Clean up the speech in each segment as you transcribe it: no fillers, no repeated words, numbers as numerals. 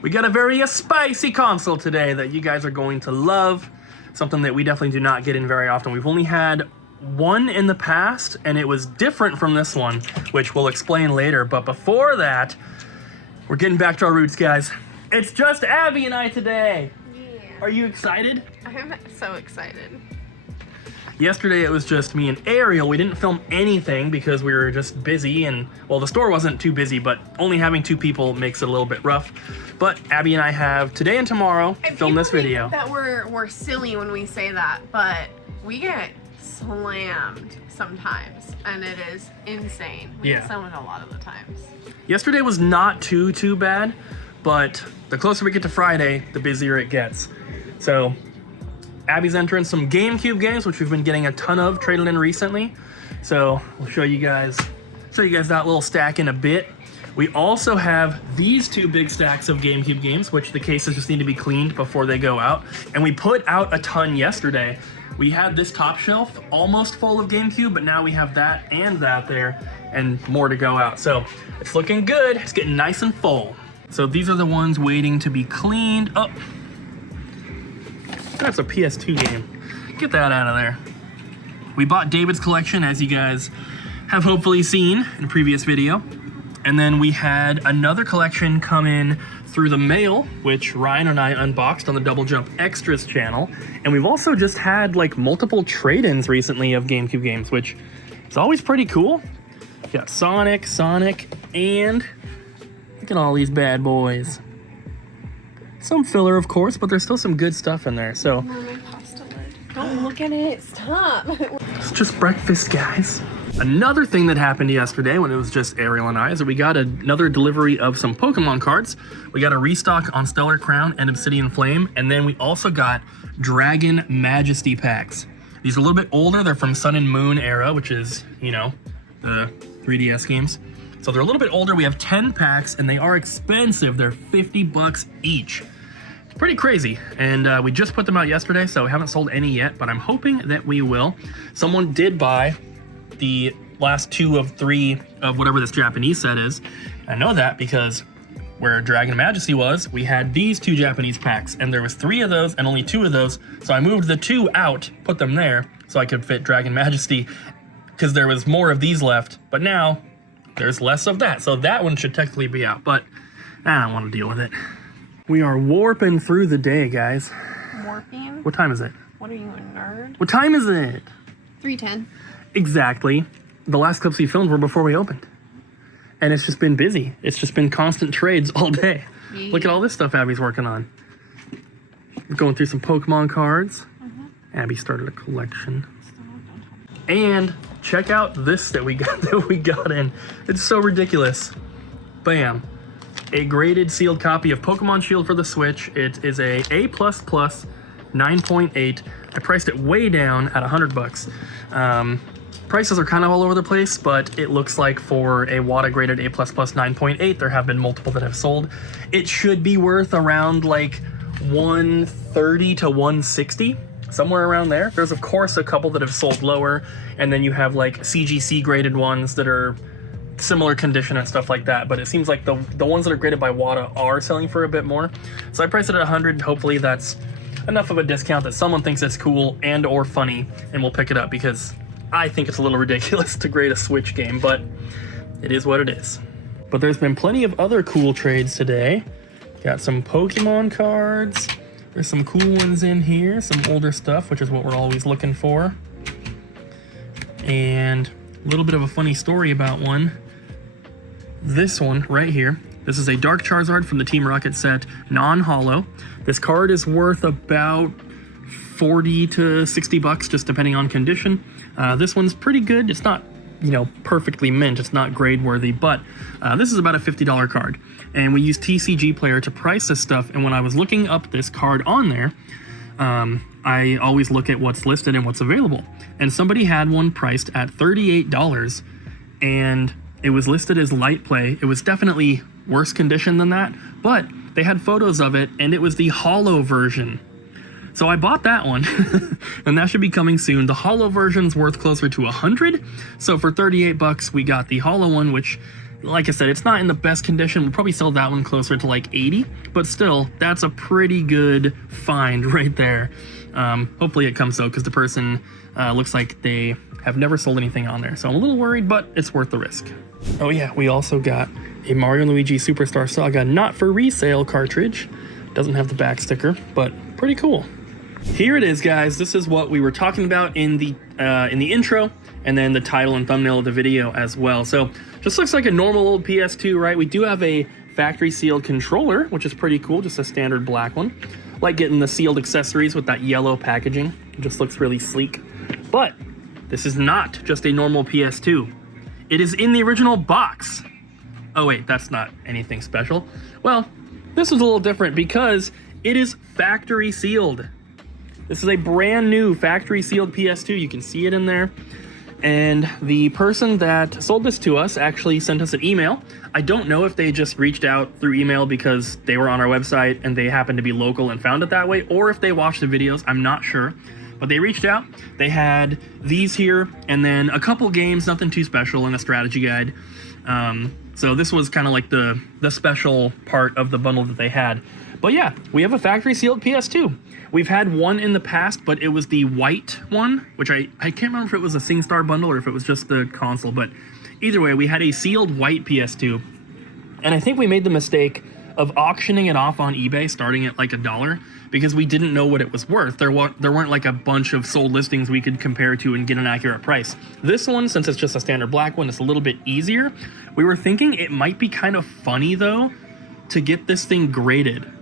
We got a very spicy console today that you guys are going to love. Something that we definitely do not get in very often. We've only had one in the past, and it was different from this one, which we'll explain later. But before that, we're getting back to our roots, guys. It's just Abby and I today. Yeah. Are you excited? I'm so excited. Yesterday it was just me and Ariel. We didn't film anything because we were just busy, and well, the store wasn't too busy, but only having two people makes it a little bit rough. But Abby and I have today and tomorrow film this video. That we're silly when we say that, but we get slammed sometimes, and it is insane. We get slammed a lot of the times. Yesterday was not too bad, but the closer we get to Friday, the busier it gets. So Abby's entering some GameCube games, which we've been getting a ton of traded in recently. So we'll show you guys that little stack in a bit. We also have these two big stacks of GameCube games, which the cases just need to be cleaned before they go out. And we put out a ton yesterday. We had this top shelf almost full of GameCube, but now we have that and that there, and more to go out. So it's looking good. It's getting nice and full. So these are the ones waiting to be cleaned up. That's a PS2 game. Get that out of there. We bought David's collection, as you guys have hopefully seen in a previous video. And then we had another collection come in through the mail, which Ryan and I unboxed on the Double Jump Extras channel. And we've also just had like multiple trade-ins recently of GameCube games, which is always pretty cool. We got Sonic, and look at all these bad boys. Some filler, of course, but there's still some good stuff in there, so. Don't look at it, stop. It's just breakfast, guys. Another thing that happened yesterday when it was just Ariel and I is that we got another delivery of some Pokemon cards. We got a restock on Stellar Crown and Obsidian Flame, and then we also got Dragon Majesty packs. These are a little bit older. They're from Sun and Moon era, which is, you know, the 3DS games. So they're a little bit older. We have 10 packs, and they are expensive. They're 50 bucks each. It's pretty crazy. And we just put them out yesterday, so we haven't sold any yet, but I'm hoping that we will. Someone did buy the last 2 of 3 of whatever this Japanese set is. I know that because where Dragon Majesty was, we had these 2 Japanese packs, and there was 3 of those and only 2 of those. So I moved the 2 out, put them there, so I could fit Dragon Majesty, because there was more of these left, but now there's less of that. So that one should technically be out, but I don't want to deal with it. We are warping through the day, guys. Warping? What time is it? What are you, a nerd? What time is it? 3:10. Exactly. The last clips we filmed were before we opened. And it's just been busy. It's just been constant trades all day. Yeah. Look at all this stuff Abby's working on. We're going through some Pokemon cards. Abby started a collection. And check out this that we got in. It's so ridiculous. Bam. A graded sealed copy of Pokemon Shield for the Switch. It is a A++ 9.8. I priced it way down at 100 bucks. Prices are kind of all over the place, but it looks like for a WATA graded A++ 9.8, there have been multiple that have sold. It should be worth around like 130 to 160. Somewhere around there. There's of course a couple that have sold lower, and then you have like CGC graded ones that are similar condition and stuff like that, but it seems like the ones that are graded by WATA are selling for a bit more. So I priced it at 100. Hopefully that's enough of a discount that someone thinks it's cool and or funny and will pick it up, because I think it's a little ridiculous to grade a Switch game, but it is what it is. But there's been plenty of other cool trades today. Got some Pokemon cards. There's some cool ones in here, some older stuff, which is what we're always looking for. And a little bit of a funny story about one. This one right here. This is a Dark Charizard from the Team Rocket set, non-holo. This card is worth about 40 to 60 bucks, just depending on condition. This one's pretty good. It's not, you know, perfectly mint. It's not grade worthy, but this is about a $50 card. And we use TCG Player to price this stuff. And when I was looking up this card on there, I always look at what's listed and what's available. And somebody had one priced at $38, and it was listed as light play. It was definitely worse condition than that, but they had photos of it, and it was the holo version. So I bought that one, and that should be coming soon. The holo version's worth closer to 100, so for 38 bucks we got the holo one, which Like I said, it's not in the best condition. We'll probably sell that one closer to like 80, but still, that's a pretty good find right there. Hopefully it comes out because the person looks like they have never sold anything on there. So I'm a little worried, but it's worth the risk. Oh yeah, we also got a Mario & Luigi Superstar Saga not for resale cartridge. Doesn't have the back sticker, but pretty cool. Here it is, guys. This is what we were talking about in the intro, and then the title and thumbnail of the video as well. So just looks like a normal old PS2, right? We do have a factory sealed controller, which is pretty cool, just a standard black one. Like getting the sealed accessories with that yellow packaging. It just looks really sleek. But this is not just a normal PS2. It is in the original box. Oh wait, that's not anything special. Well, this was a little different because it is factory sealed. This is a brand new factory sealed PS2. You can see it in there. And the person that sold this to us actually sent us an email. I don't know if they just reached out through email because they were on our website and they happened to be local and found it that way, or if they watched the videos, I'm not sure. But they reached out. They had these here and then a couple games, nothing too special, and a strategy guide. So this was kind of like the special part of the bundle that they had. But yeah, we have a factory sealed PS2. We've had one in the past, but it was the white one, which I can't remember if it was a SingStar bundle or if it was just the console, but either way, we had a sealed white PS2. And I think we made the mistake of auctioning it off on eBay starting at like $1 because we didn't know what it was worth. There weren't like a bunch of sold listings we could compare to and get an accurate price. This one, since it's just a standard black one, it's a little bit easier. We were thinking it might be kind of funny though to get this thing graded.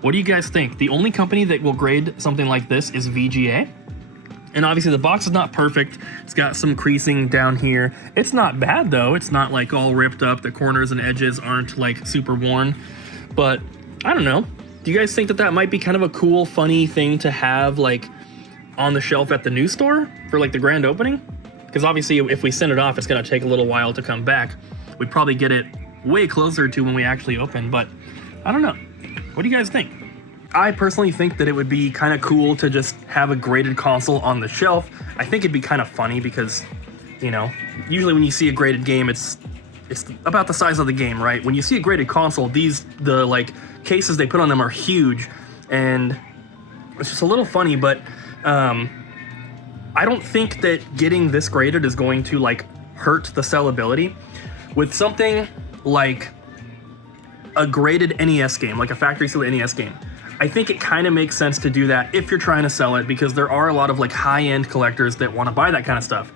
What do you guys think? The only company that will grade something like this is VGA. And obviously the box is not perfect. It's got some creasing down here. It's not bad though. It's not like all ripped up. The corners and edges aren't like super worn. But I don't know. Do you guys think that that might be kind of a cool, funny thing to have like on the shelf at the news store for like the grand opening? Because obviously if we send it off, it's gonna take a little while to come back. We'd probably get it way closer to when we actually open, but I don't know. What do you guys think? I personally think that it would be kind of cool to just have a graded console on the shelf. I think it'd be kind of funny because, you know, usually when you see a graded game, it's about the size of the game, right? When you see a graded console, the like cases they put on them are huge, and it's just a little funny, but I don't think that getting this graded is going to like hurt the sellability. With something like a graded NES game, like a factory sealed NES game, I think it kind of makes sense to do that if you're trying to sell it, because there are a lot of like high-end collectors that want to buy that kind of stuff.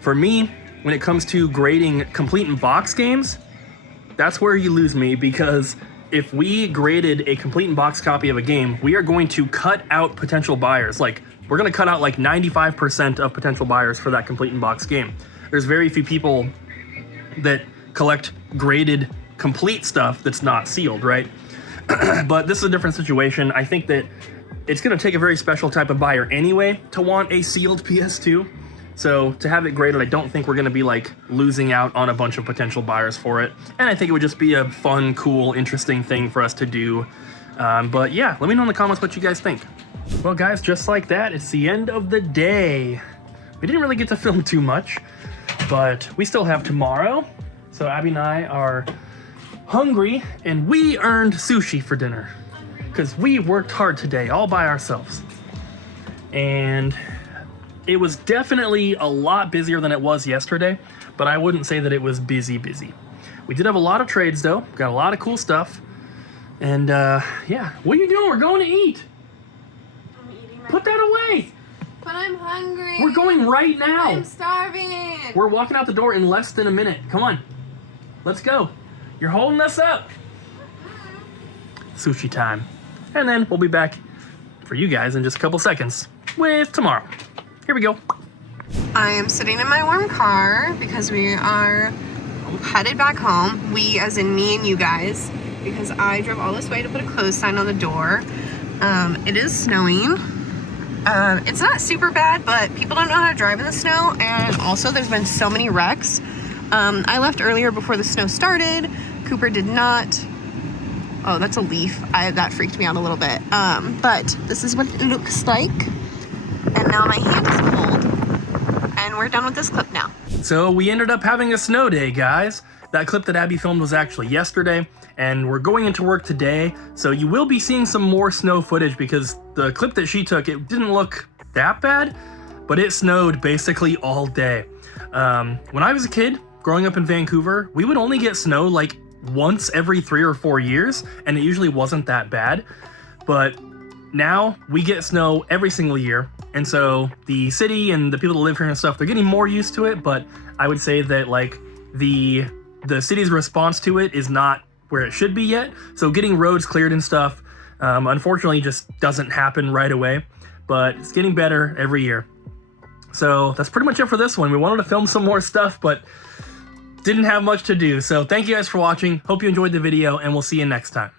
For me, when it comes to grading complete in box games, that's where you lose me, because if we graded a complete in box copy of a game, we are going to cut out potential buyers. Like, we're going to cut out like 95% of potential buyers for that complete in box game. There's very few people that collect graded complete stuff that's not sealed, right? But this is a different situation. I think that it's going to take a very special type of buyer anyway to want a sealed PS2. So to have it graded, I don't think we're going to be like losing out on a bunch of potential buyers for it. And I think it would just be a fun, cool, interesting thing for us to do. But yeah, let me know in the comments what you guys think. Well guys, just like that, it's the end of the day. We didn't really get to film too much, but we still have tomorrow. So Abby and I are hungry, and we earned sushi for dinner because we worked hard today all by ourselves. And it was definitely a lot busier than it was yesterday, but I wouldn't say that it was busy. We did have a lot of trades though, got a lot of cool stuff. And yeah, what are you doing? We're going to eat. I'm eating right Put that away. But I'm hungry. We're going right now. I'm starving. We're walking out the door in less than a minute. Come on, let's go. You're holding us up. Sushi time. And then we'll be back for you guys in just a couple seconds with tomorrow. Here we go. I am sitting in my warm car because we are headed back home. We, as in me and you guys, because I drove all this way to put a close sign on the door. It is snowing. It's not super bad, but people don't know how to drive in the snow, and also there's been so many wrecks. I left earlier before the snow started. Cooper did not. Oh, that's a leaf. That freaked me out a little bit. But this is what it looks like. And now my hand is cold. And we're done with this clip now. So we ended up having a snow day, guys. That clip that Abby filmed was actually yesterday, and we're going into work today, so you will be seeing some more snow footage because the clip that she took, it didn't look that bad, but it snowed basically all day. When I was a kid, growing up in Vancouver, we would only get snow like once every 3 or 4 years, and it usually wasn't that bad. But now we get snow every single year, and so the city and the people that live here and stuff, they're getting more used to it, but I would say that like the city's response to it is not where it should be yet. So getting roads cleared and stuff, unfortunately just doesn't happen right away, but it's getting better every year. So that's pretty much it for this one. We wanted to film some more stuff, but didn't have much to do. So thank you guys for watching. Hope you enjoyed the video, and we'll see you next time.